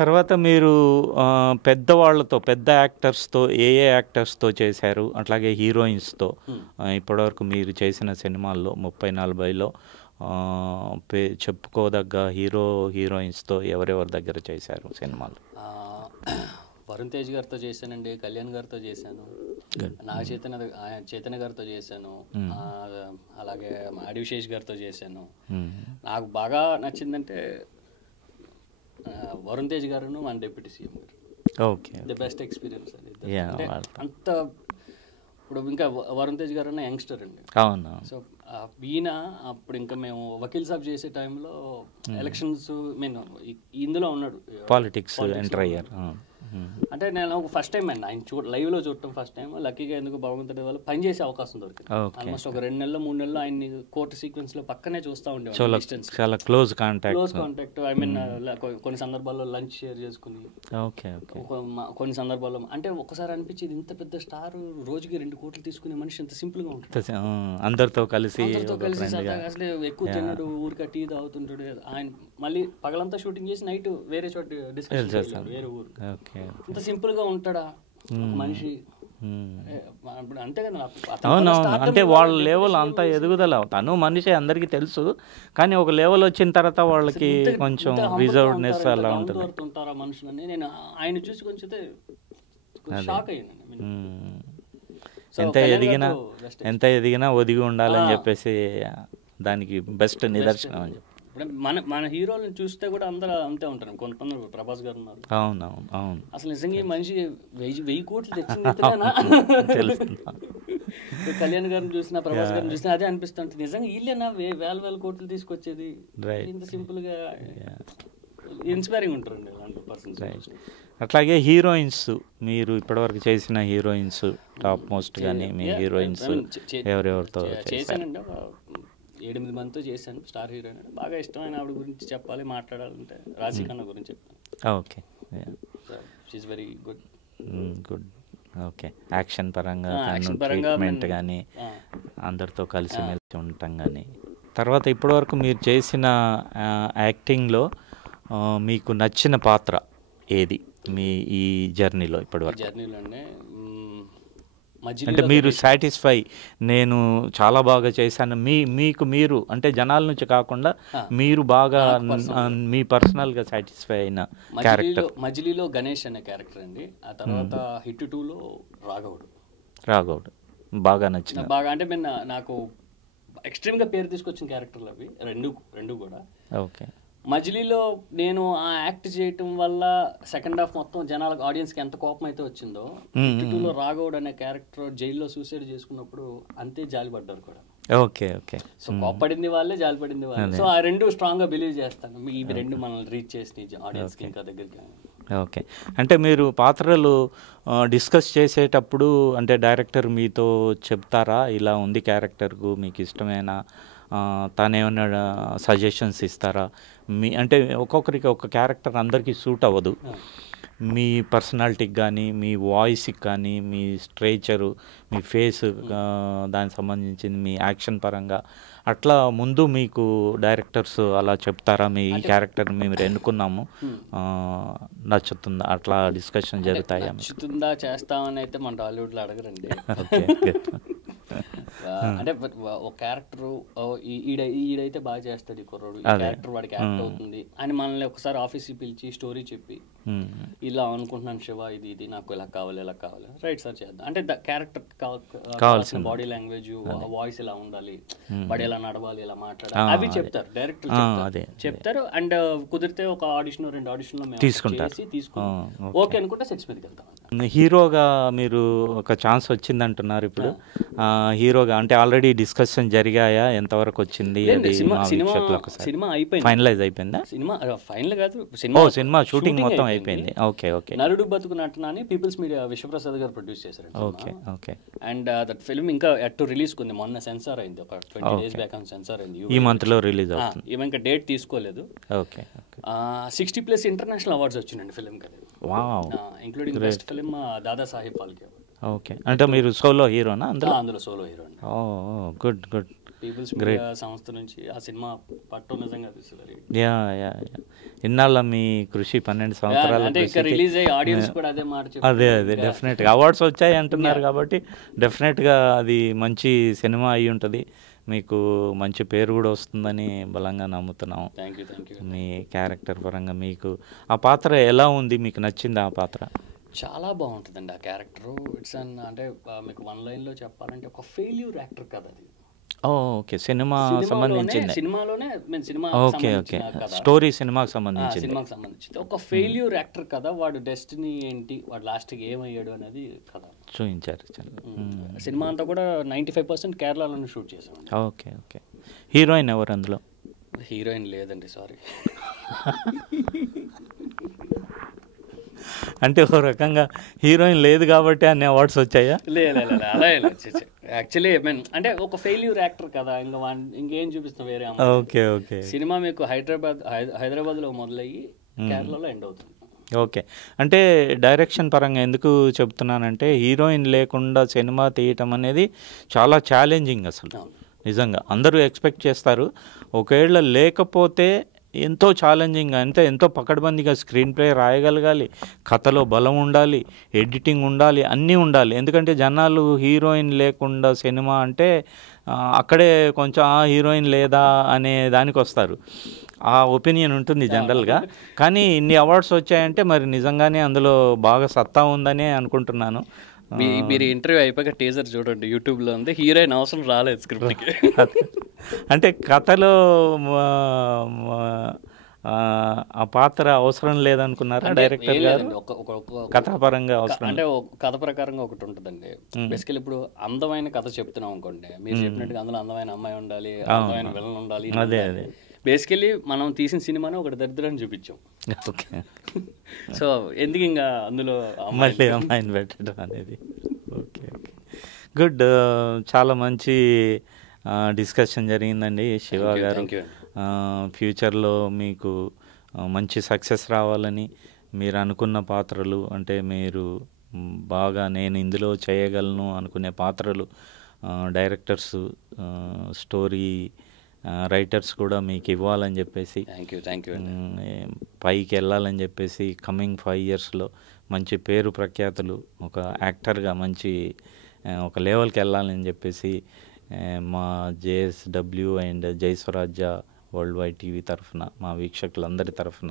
తర్వాత మీరు పెద్దవాళ్ళతో, పెద్ద యాక్టర్స్‌తో ఏ యాక్టర్స్‌తో చేశారు? అట్లాగే హీరోయిన్స్‌తో ఇప్పటివరకు మీరు చేసిన సినిమాల్లో 30, 40లో చెప్పుకోదగ్గ హీరోయిన్స్‌తో ఎవరెవరి దగ్గర చేశారు సినిమాలు? వరుణ్ తేజ్ గారితో చేశానండి, కళ్యాణ్ గారితో చేశాను, నాగ చైతన్య గారితో చేశాను, అలాగే ఆదివిశేష్ గారితో చేశాను. నాకు బాగా నచ్చిందంటే వరుణ్ తేజ్ గారును మన డిప్యూటీ సీఎం గారు. ఓకే, ది బెస్ట్ ఎక్స్పీరియన్స్ అండి. అంత ఇప్పుడు ఇంకా వరుణ్ తేజ్ గారు అన్న యంగ్స్టర్ అండి. అవును. సో ఈయన అప్పుడు ఇంకా మేము వకీల్ సాబ్ చేసే టైంలో ఎలక్షన్స్ ఇందులో ఉన్నాడు, పాలిటిక్స్ ఎంటర్ అయ్యారు. అంటే నేను ఫస్ట్ టైం అండి ఆయన లైవ్లో చూడటం ఫస్ట్ టైం. లక్కీగా ఎందుకు భగవంతుడి వల్ల పని చేసే అవకాశం దొరికింది. ఆల్మోస్ట్ ఒక 2 నెలలు 3 నెలలు ఆయన్ని కోర్టు సీక్వెన్స్ లో పక్కనే చూస్తూ ఉండేవాడు. చాలా క్లోజ్ కాంటాక్ట్. ఐ మీన్ కొన్ని సందర్భాల్లో లంచ్ షేర్ చేసుకుని, కొన్ని సందర్భాల్లో అంటే ఒకసారి అనిపించేది ఇంత పెద్ద స్టార్ రోజుకి 2 కోట్లు తీసుకునే మనిషి ఇంత సింపుల్ గా ఉంటుంది. అందరితో కలిసి అసలు ఎక్కువ తిన్నాడు, ఊరికి టీ తాగుతుంటాడు. ఆయన మళ్ళీ పగలంతా షూటింగ్ చేసి నైట్ వేరే చోట డిస్కషన్ చేస్తాడు, వేరే ఊరు. ఇంత సింపుల్ గా ఉంటాడా మనిషి? అంతే కదా. అవునవును. అంటే వాళ్ళ లెవెల్ అంత ఎదుగుదల, తను మనిషి అందరికీ తెలుసు, కానీ ఒక లెవెల్ వచ్చిన తర్వాత వాళ్ళకి కొంచెం రిజర్వ్డ్నెస్ అలా ఉంటుంది. ఉంటారా మనుషులని నేను ఆయన చూసి కొంచెం షాక్ అయ్యాను. ఎంత ఎదిగినా ఒదిగి ఉండాలని చెప్పేసి దానికి బెస్ట్ నిదర్శనం అని చెప్పి. మన హీరోలను చూస్తే కూడా అందరూ అంతే ఉంటారు. కొంతమంది ప్రభాస్ గారు ఉన్నారు. అవునవును, అవును. అసలు నిజంగా మనిషి 1000 కోట్లు తెచ్చింది. కళ్యాణ్ గారిని చూసినా, ప్రభాస్ గారిని చూసినా అదే అనిపిస్తుంది. నిజంగా వీళ్ళేనా వేల కోట్లు తీసుకొచ్చేది? ఇంత సింపుల్ గా ఇన్స్పైరింగ్ ఉంటారండి అలాంటి పర్సన్స్. అట్లాగే హీరోయిన్స్, మీరు ఇప్పటివరకు చేసిన హీరోయిన్స్ టాప్ మోస్ట్ గానీ మీ హీరోయిన్స్ ఎవరెవరితో చేశానండి? 7-8 మందితో చేశాను. స్టార్ హీరోయిన్ బాగా ఇష్టమైన ఆవిడ గురించి చెప్పాలి, మాట్లాడాలంటే రాశి ఖన్నా గురించి చెప్తాను. Okay, she is very good. Okay. Action పరంగా ట్రీట్మెంట్ కానీ, అందరితో కలిసి మెలిసి ఉండటం కానీ. తర్వాత ఇప్పటివరకు మీరు చేసిన యాక్టింగ్లో మీకు నచ్చిన పాత్ర ఏది మీ ఈ జర్నీలో ఇప్పటివరకు? జర్నీలోనే అంటే మీరు సాటిస్ఫై, నేను చాలా బాగా చేశాను, మీకు మీరు అంటే జనాల నుంచి కాకుండా మీరు బాగా మీ పర్సనల్గా సాటిస్ఫై అయిన క్యారెక్టర్? మజిలీలో గణేష్ అనే క్యారెక్టర్ అండి. ఆ తర్వాత హిట్ 2లో రాఘవుడు బాగా నచ్చింది. బాగా అంటే నాకు ఎక్స్ట్రీమ్గా పేరు తీసుకొచ్చిన క్యారెక్టర్లు అవి రెండు కూడా. ఓకే. మజిలీలో నేను ఆ యాక్ట్ చేయటం వల్ల సెకండ్ హాఫ్ మొత్తం జనాలకు, ఆడియన్స్కి ఎంత కోపం అయితే వచ్చిందో, హిట్2లో రాఘవుడు అనే క్యారెక్టర్ జైల్లో సూసైడ్ చేసుకున్నప్పుడు అంతే జాలిపడ్డారు కూడా. Okay, okay. సో కోపడింది వాళ్ళే, జాలిపడింది వాళ్ళే. సో ఆ రెండు స్ట్రాంగ్గా బిలీవ్ చేస్తాను. ఇవి రెండు మనల్ని రీచ్ చేసి ఆడియన్స్కి ఇంకా దగ్గరికి. ఓకే. అంటే మీరు పాత్రలు డిస్కస్ చేసేటప్పుడు అంటే డైరెక్టర్ మీతో చెప్తారా, ఇలా ఉంది క్యారెక్టర్కు, మీకు ఇష్టమైన తనేమన్నా సజెషన్స్ ఇస్తారా? అంటే ఒక్కొక్కరికి ఒక క్యారెక్టర్ అందరికీ సూట్ అవ్వదు. మీ పర్సనాలిటీకి కానీ, మీ వాయిస్కి కానీ, మీ స్ట్రేచరు, మీ ఫేస్, దానికి సంబంధించింది మీ యాక్షన్ పరంగా అట్లా ముందు మీకు డైరెక్టర్స్ అలా చెప్తారా, మీ క్యారెక్టర్ మేము ఎన్నుకున్నాము నచ్చుతుందా, అట్లా డిస్కషన్ జరుగుతాయా? నచ్చుతుందా చేస్తామని అయితే మన టాలీవుడ్లో అడగరండి. అంటే ఒక క్యారెక్టర్ ఈడైతే బాగా చేస్తాడు, ఈ కుర్రోడు ఈ క్యారెక్టర్ వాడికి యాక్ట్ అవుతుంది అని మనల్ని ఒకసారి ఆఫీస్కి పిలిచి స్టోరీ చెప్పి, ఇలా అనుకుంటున్నాను శివ, ఇది నాకు ఇలా కావాలి రైట్ సార్ చేద్దాం అంటే క్యారెక్టర్ కావాల్సిన బాడీ లాంగ్వేజ్, వాయిస్ ఇలా ఉండాలి, వాడు ఎలా నడవాలి, ఇలా మాట్లాడాలి, అవి చెప్తారు డైరెక్టర్ చెప్తారు. అండ్ కుదిరితే ఒక ఆడిషన్ 2 ఆడిషన్లో మేము తీసుకుంటాం. ఓకే అనుకుంటే సెట్స్ మీదకి వెళ్తాం. హీరోగా మీరు ఒక ఛాన్స్ వచ్చిందంటున్నారు ఇప్పుడు. హీరోగా అంటే ఆల్రెడీ డిస్కషన్ జరిగాయా, ఎంతవరకు వచ్చింది? అది సినిమా అయిపోయింది, ఫైనలైజ్ అయిపోయిందా? సినిమా ఫైనల్ కాదు, సినిమా షూటింగ్ మొత్తం అయిపోయింది. Okay, okay. నరుడు బతుకు నటన అని పీపుల్స్ మీడియా విశ్వప్రసాద్ గారు ప్రొడ్యూస్ చేశారు. Okay, okay. And that film ఇంకా ఎట్ టు రిలీజ్ ఉంది. మొన్న సెన్సార్ అయింది, ఒక 20 days బ్యాక్ సెన్సార్ అయింది. ఈ మంత్ లో రిలీజ్ అవుతుంది. ఇవి ఇంకా డేట్ తీసుకోలేదు. ఓకే. 60+ ఇంటర్నేషనల్ అవార్డ్స్ వచ్చిందండి ఫిల్మ్ కి, including best film Dada Saheb Phalke. Okay. అంటే మీరు సోలో హీరోనా అందులో? అందులో solo hero. Good. People's media సంస్థ నుంచి ఆ సినిమా పట్టు నిజంగా తీస్తున్నారు. యా యా యా ఇన్నాళ్ళ మీ కృషి 12 సంవత్సరాల అంటే ఇంకా రిలీజ్ అయ్యి ఆడియన్స్ కూడా అదే మాట అదే డెఫినెట్గా అవార్డ్స్ వచ్చాయి అంటున్నారు కాబట్టి డెఫినెట్గా అది మంచి సినిమా అయి ఉంటుంది, మీకు మంచి పేరు కూడా వస్తుందని బలంగా నమ్ముతున్నాం. థ్యాంక్ యూ మీ క్యారెక్టర్ పరంగా మీకు ఆ పాత్ర ఎలా ఉంది, మీకు నచ్చింది ఆ పాత్ర? చాలా బాగుంటుందండి ఆ క్యారెక్టర్. ఇట్స్ అన్ అంటే మీకు వన్ లైన్లో చెప్పాలంటే ఒక ఫెయిల్యూర్ యాక్టర్ కదా అది. ఓకే, సినిమా సంబంధించింది. సినిమాలోనే సినిమా ఓకే స్టోరీ సినిమాకి సంబంధించింది. ఒక ఫెయిల్యూర్ యాక్టర్ కదా, వాడు డెస్టినీ ఏంటి, వాడు లాస్ట్కి ఏమయ్యాడు అనేది కదా చూపించారు. సినిమా అంతా కూడా 95% కేరళలోనే షూట్ చేసాం. ఓకే హీరోయిన్ ఎవరు అందులో? హీరోయిన్ లేదండి, సారీ. అంటే ఒక రకంగా హీరోయిన్ లేదు కాబట్టి అన్ని అవార్డ్స్ వచ్చాయా? లేదు అలా యాక్చువల్లీ అంటే ఒక ఫెయిల్యూర్ యాక్టర్ కదా, ఇంకేం చూపిస్తాం వేరే. ఓకే సినిమా మీకు హైదరాబాద్లో మొదలయ్యి కేరళలో ఎండ్ అవుతుంది. ఓకే, అంటే డైరెక్షన్ పరంగా ఎందుకు చెప్తున్నానంటే హీరోయిన్ లేకుండా సినిమా తీయటం అనేది చాలా ఛాలెంజింగ్ అసలు. నిజంగా అందరూ ఎక్స్పెక్ట్ చేస్తారు, ఒకవేళ లేకపోతే ఎంతో ఛాలెంజింగ్, అంటే ఎంతో పకడ్బందీగా స్క్రీన్ ప్లే రాయగలగాలి, కథలో బలం ఉండాలి, ఎడిటింగ్ ఉండాలి, అన్నీ ఉండాలి. ఎందుకంటే జనాలు హీరోయిన్ లేకుండా సినిమా అంటే అక్కడే కొంచెం హీరోయిన్ లేదా అనే దానికి వస్తారు, ఆ ఒపీనియన్ ఉంటుంది జనరల్గా. కానీ ఇన్ని అవార్డ్స్ వచ్చాయంటే మరి నిజంగానే అందులో బాగా సత్తా ఉందని అనుకుంటున్నాను. మీరు ఇంటర్వ్యూ అయిపోయాక టీజర్ చూడండి, యూట్యూబ్లో ఉంది. హీరోయిన్ అవసరం రాలేదు స్క్రిప్ట్కి. అంటే కథలో ఆ పాత్ర అవసరం లేదనుకున్నారా డైరెక్టర్ గారు? కథాపరంగా అవసరం అంటే కథ ప్రకారంగా ఒకటి ఉంటుందండి. బేసికలీ ఇప్పుడు అందమైన కథ చెప్తున్నాం అనుకోండి, మీరు చెప్పినట్టుగా అందులో అందమైన అమ్మాయి ఉండాలి, అందమైన విలన్ ఉండాలి. అదే బేసికలీ మనం తీసిన సినిమాని ఒకటి దరిద్రాన్ని చూపించాం. సో ఎందుకు ఇంకా అందులో మళ్ళీ అమ్మాయిని పెట్టడం అనేది. ఓకే గుడ్, చాలా మంచి డిస్కషన్ జరిగిందండి శివ గారు. ఫ్యూచర్లో మీకు మంచి సక్సెస్ రావాలని, మీరు అనుకున్న పాత్రలు అంటే మీరు బాగా నేను ఇందులో చేయగలను అనుకునే పాత్రలు డైరెక్టర్స్, స్టోరీ రైటర్స్ కూడా మీకు ఇవ్వాలని చెప్పేసి, పైకి వెళ్ళాలని చెప్పేసి, కమింగ్ 5 yearsలో మంచి పేరు ప్రఖ్యాతులు, ఒక యాక్టర్గా మంచి ఒక లెవెల్కి వెళ్ళాలని చెప్పేసి మా JSW అండ్ జై స్వరాజ్య వరల్డ్ వైడ్ టీవీ తరఫున, మా వీక్షకులందరి తరఫున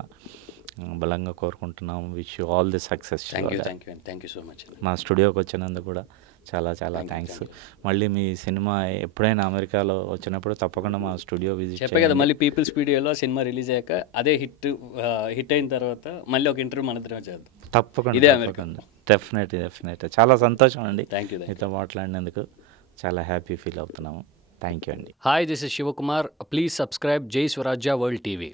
బలంగా కోరుకుంటున్నాం. Wish you all the success. Thank you so much. మా స్టూడియోకి వచ్చినందుకు కూడా చాలా థ్యాంక్స్. మళ్ళీ మీ సినిమా ఎప్పుడైనా అమెరికాలో వచ్చినప్పుడు తప్పకుండా మా స్టూడియో విజిట్ చెప్పే కదా. మళ్ళీ పీపుల్స్ వీడియోలో సినిమా రిలీజ్ అయ్యాక అదే హిట్ అయిన తర్వాత మళ్ళీ ఒక ఇంటర్వ్యూ మన ఇద్దరం చేద్దాం. తప్పకుండా డెఫినెట్. చాలా సంతోషం అండి మీతో మాట్లాడినందుకు, చాలా హ్యాపీ ఫీల్ అవుతున్నాము. థ్యాంక్ యూ అండి. Hi, this is Shivakumar. Please subscribe Jai Swarajya world TV.